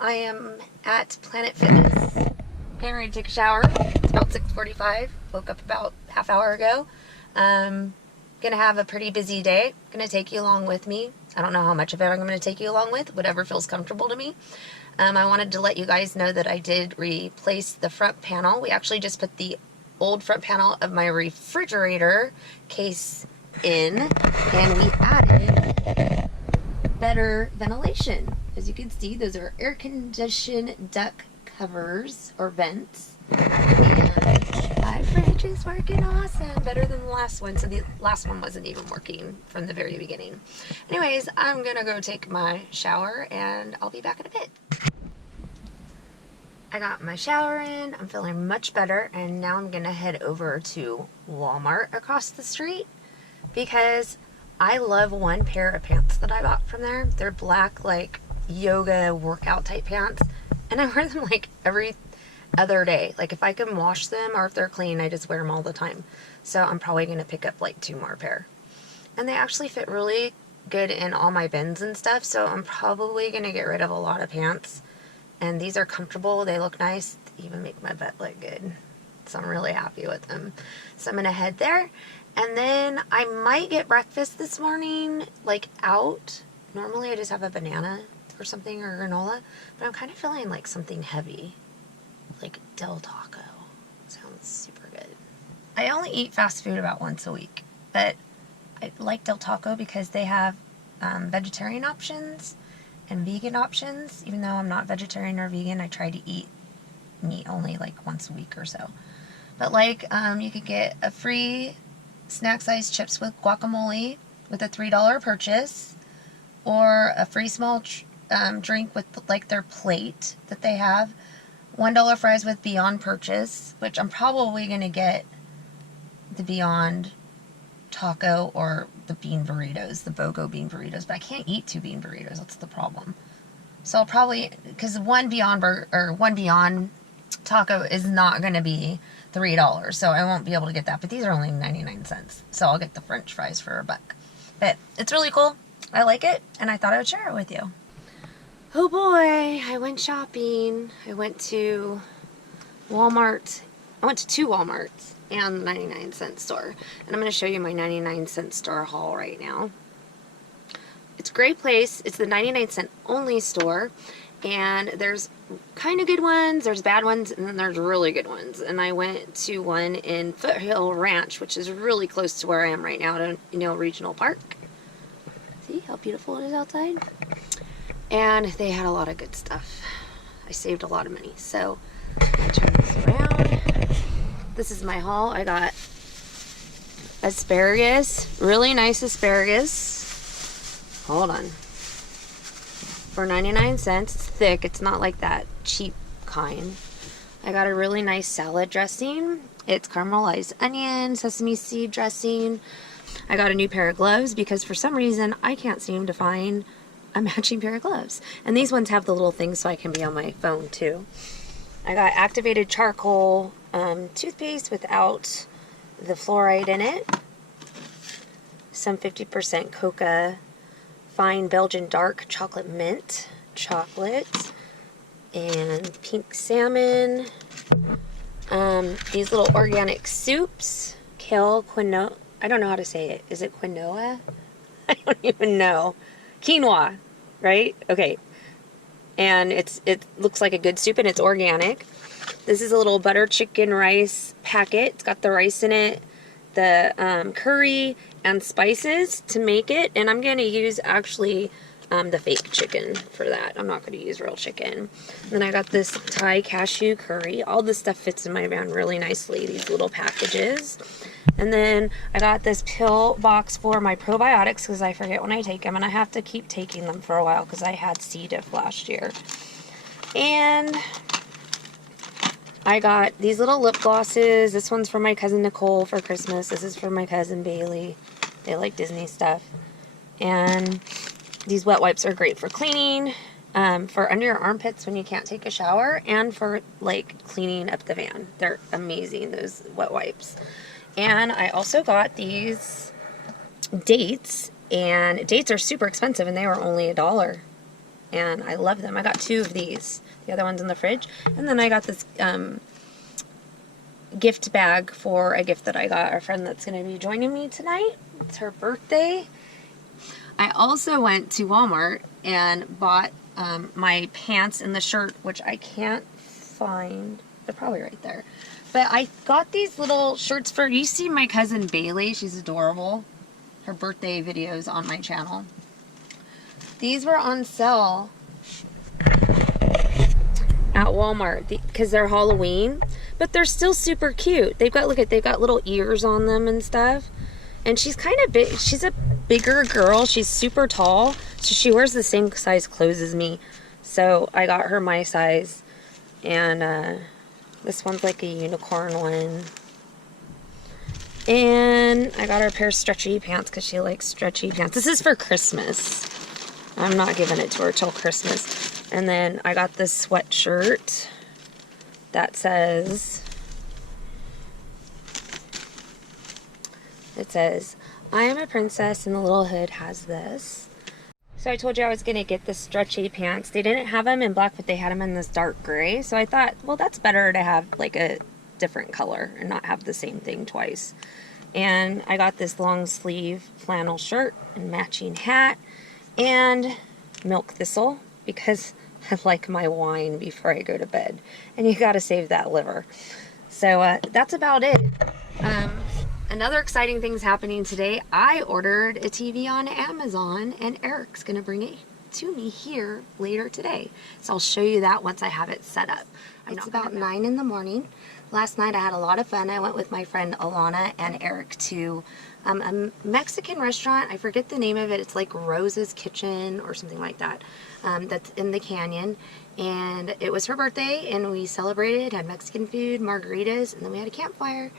I am at Planet Fitness, getting ready to take a shower. It's about 6:45. Woke up about half hour ago. Gonna have a pretty busy day. Gonna take you along with me. I don't know how much of it I'm gonna take you along with, whatever feels comfortable to me. I wanted to let you guys know that I did replace the front panel. We actually just put the old front panel of my refrigerator case in, and we added better ventilation. As you can see, those are air conditioned duct covers or vents, and my fridge is working awesome, better than the last one. So the last one wasn't even working from the very beginning. Anyways, I'm gonna go take my shower and I'll be back in a bit. I got my shower in, I'm feeling much better, and now I'm gonna head over to Walmart across the street because I love one pair of pants that I bought from there. They're black, like yoga workout type pants, and I wear them like every other day. Like if I can wash them or if they're clean, I just wear them all the time. So I'm probably gonna pick up like 2 more pair. And they actually fit really good in all my bins and stuff, so I'm probably gonna get rid of a lot of pants. And these are comfortable, they look nice, they even make my butt look good. So I'm really happy with them. So I'm gonna head there, and then I might get breakfast this morning, like out. Normally I just have a banana or something, or granola, but I'm kind of feeling like something heavy, like Del Taco. Sounds super good. I only eat fast food about once a week, but I like Del Taco because they have vegetarian options and vegan options. Even though I'm not vegetarian or vegan, I try to eat meat only like once a week or so. But like, you could get a free snack size chips with guacamole with a $3 purchase, or a free small drink with like their plate that they have, $1 fries with Beyond purchase, which I'm probably gonna get the Beyond taco or the bean burritos, the BOGO bean burritos, but I can't eat 2 bean burritos. That's the problem. So I'll probably, because one Beyond taco is not going to be $3, so I won't be able to get that. But these are only 99 cents, so I'll get the French fries for $1. But it's really cool. I like it, and I thought I would share it with you. Oh boy, I went shopping. I went to Walmart. I went to 2 Walmarts and the 99-cent store. And I'm going to show you my 99-cent store haul right now. It's a great place. It's the 99-cent only store. And there's kind of good ones, there's bad ones, and then there's really good ones. And I went to one in Foothill Ranch, which is really close to where I am right now, at O'Neill Regional Park. See how beautiful it is outside? And they had a lot of good stuff. I saved a lot of money. So I turn this around. This is my haul. I got asparagus, really nice asparagus. Hold on. For 99 cents, it's thick. It's not like that cheap kind. I got a really nice salad dressing. It's caramelized onion, sesame seed dressing. I got a new pair of gloves because for some reason I can't seem to find a matching pair of gloves. And these ones have the little things so I can be on my phone too. I got activated charcoal toothpaste without the fluoride in it. Some 50% coca fine Belgian dark chocolate mint chocolate, and pink salmon. These little organic soups, kale, quinoa. I don't know how to say it. Is it quinoa? I don't even know. Quinoa, right? Okay. And it looks like a good soup, and it's organic. This is a little butter chicken rice packet. It's got the rice in it, the curry, and spices to make it. And I'm going to use actually the fake chicken for that. I'm not going to use real chicken. Then I got this Thai cashew curry. All this stuff fits in my van really nicely, these little packages. And then I got this pill box for my probiotics because I forget when I take them, and I have to keep taking them for a while because I had C. diff last year. And I got these little lip glosses. This one's for my cousin Nicole for Christmas. This is for my cousin Bailey. They like Disney stuff. And these wet wipes are great for cleaning, for under your armpits when you can't take a shower, and for like cleaning up the van. They're amazing, those wet wipes. And I also got these dates, and dates are super expensive, and they were only $1. and I love them. I got 2 of these. The other one's in the fridge. And then I got this gift bag for a gift that I got a friend that's going to be joining me tonight. It's her birthday. I also went to Walmart and bought my pants and the shirt, which I can't find. They're probably right there. But I got these little shirts for, you see my cousin Bailey, she's adorable. Her birthday videos on my channel. These were on sale at Walmart because they're Halloween, but they're still super cute. They've got, look at, they've got little ears on them and stuff. And she's kind of big. She's a bigger girl. She's super tall, so she wears the same size clothes as me. So I got her my size, and this one's like a unicorn one. And I got her a pair of stretchy pants because she likes stretchy pants. This is for Christmas. I'm not giving it to her till Christmas. And then I got this sweatshirt that says, it says, I am a princess, and the little hood has this. So I told you I was going to get the stretchy pants. They didn't have them in black, but they had them in this dark gray. So I thought, well, that's better to have like a different color and not have the same thing twice. And I got this long sleeve flannel shirt and matching hat and milk thistle because I like my wine before I go to bed. And you got to save that liver. So that's about it. Another exciting thing's happening today. I ordered a TV on Amazon, and Eric's going to bring it to me here later today. So I'll show you that once I have it set up. It's about 9 in the morning. Last night I had a lot of fun. I went with my friend Alana and Eric to a Mexican restaurant. I forget the name of it. It's like Rose's Kitchen or something like that. That's in the canyon. And it was her birthday, and we celebrated, had Mexican food, margaritas, and then we had a campfire.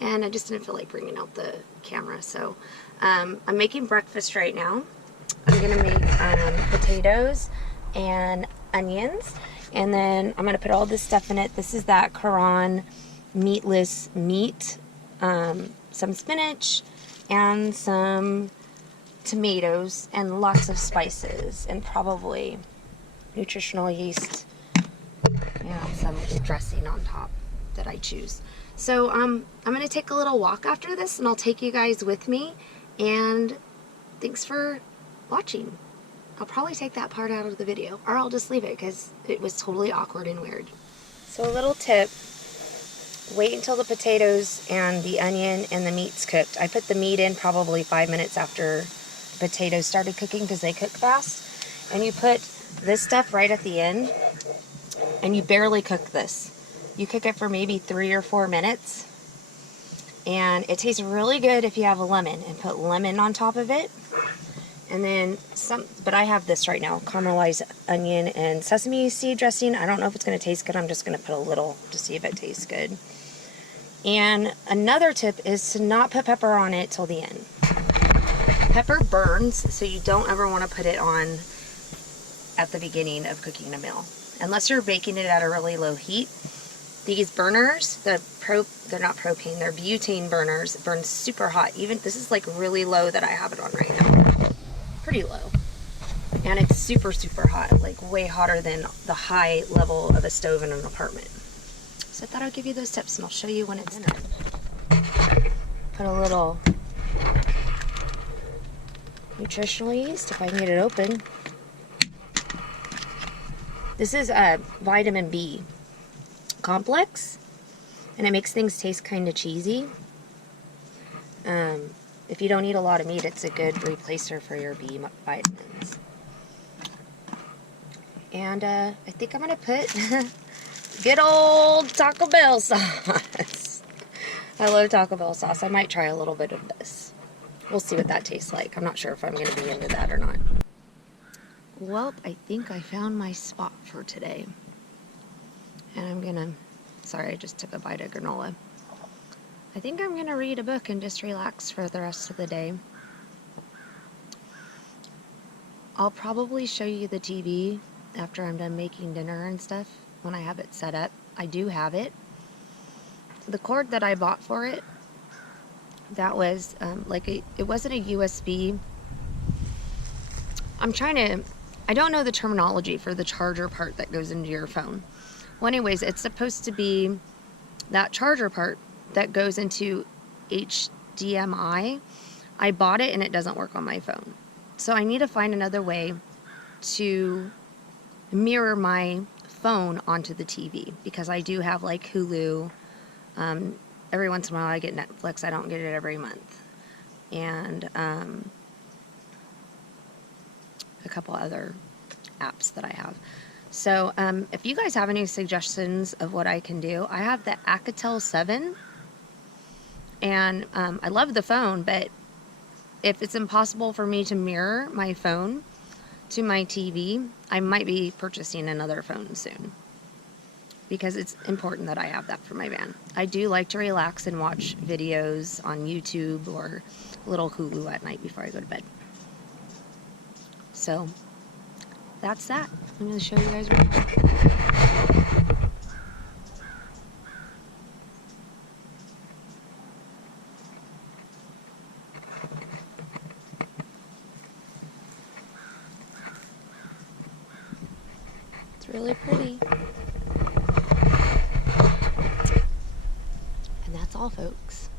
And I just didn't feel like bringing out the camera. So I'm making breakfast right now. I'm going to make potatoes and onions. And then I'm going to put all this stuff in it. This is that Quran meatless meat, some spinach, and some tomatoes, and lots of spices, and probably nutritional yeast, and some dressing on top that I choose. So I'm going to take a little walk after this, and I'll take you guys with me, and thanks for watching. I'll probably take that part out of the video, or I'll just leave it because it was totally awkward and weird. So a little tip, wait until the potatoes and the onion and the meat's cooked. I put the meat in probably 5 minutes after the potatoes started cooking because they cook fast. And you put this stuff right at the end, and you barely cook this. You cook it for maybe 3 or 4 minutes, and it tastes really good if you have a lemon, and put lemon on top of it. And then some, but I have this right now, caramelized onion and sesame seed dressing. I don't know if it's going to taste good. I'm just going to put a little to see if it tastes good. And another tip is to not put pepper on it till the end. Pepper burns, so you don't ever want to put it on at the beginning of cooking a meal, unless you're baking it at a really low heat. These burners, they're not propane, they're butane burners, burn super hot. Even this is like really low that I have it on right now. Pretty low. And it's super, super hot, like way hotter than the high level of a stove in an apartment. So I thought I'd give you those tips, and I'll show you when it's done. Put a little nutritional yeast, if I can get it open. This is a vitamin B complex, and it makes things taste kind of cheesy. If you don't eat a lot of meat, it's a good replacer for your B vitamins. And I think I'm going to put good old Taco Bell sauce. I love Taco Bell sauce. I might try a little bit of this. We'll see what that tastes like. I'm not sure if I'm going to be into that or not. Well, I think I found my spot for today. And I'm going to, sorry, I just took a bite of granola. I think I'm going to read a book and just relax for the rest of the day. I'll probably show you the TV after I'm done making dinner and stuff when I have it set up. I do have it. The cord that I bought for it, that was it wasn't a USB. I'm trying to I don't know the terminology for the charger part that goes into your phone. Well, anyways, it's supposed to be that charger part that goes into HDMI. I bought it and it doesn't work on my phone. So I need to find another way to mirror my phone onto the TV, because I do have like Hulu. Every once in a while I get Netflix. I don't get it every month. And a couple other apps that I have. So if you guys have any suggestions of what I can do, I have the Alcatel 7. And I love the phone, but if it's impossible for me to mirror my phone to my TV, I might be purchasing another phone soon, because it's important that I have that for my van. I do like to relax and watch videos on YouTube or a little Hulu at night before I go to bed. So that's that. I'm going to show you guys right now. It's really pretty. And that's all, folks.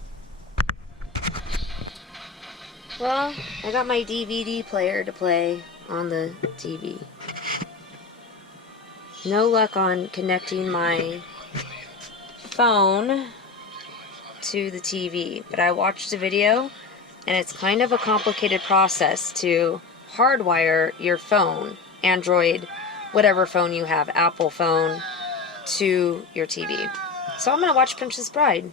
Well, I got my DVD player to play on the TV. No luck on connecting my phone to the TV, but I watched a video, and it's kind of a complicated process to hardwire your phone, Android, whatever phone you have, Apple phone, to your TV. So I'm going to watch Princess Bride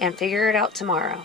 and figure it out tomorrow.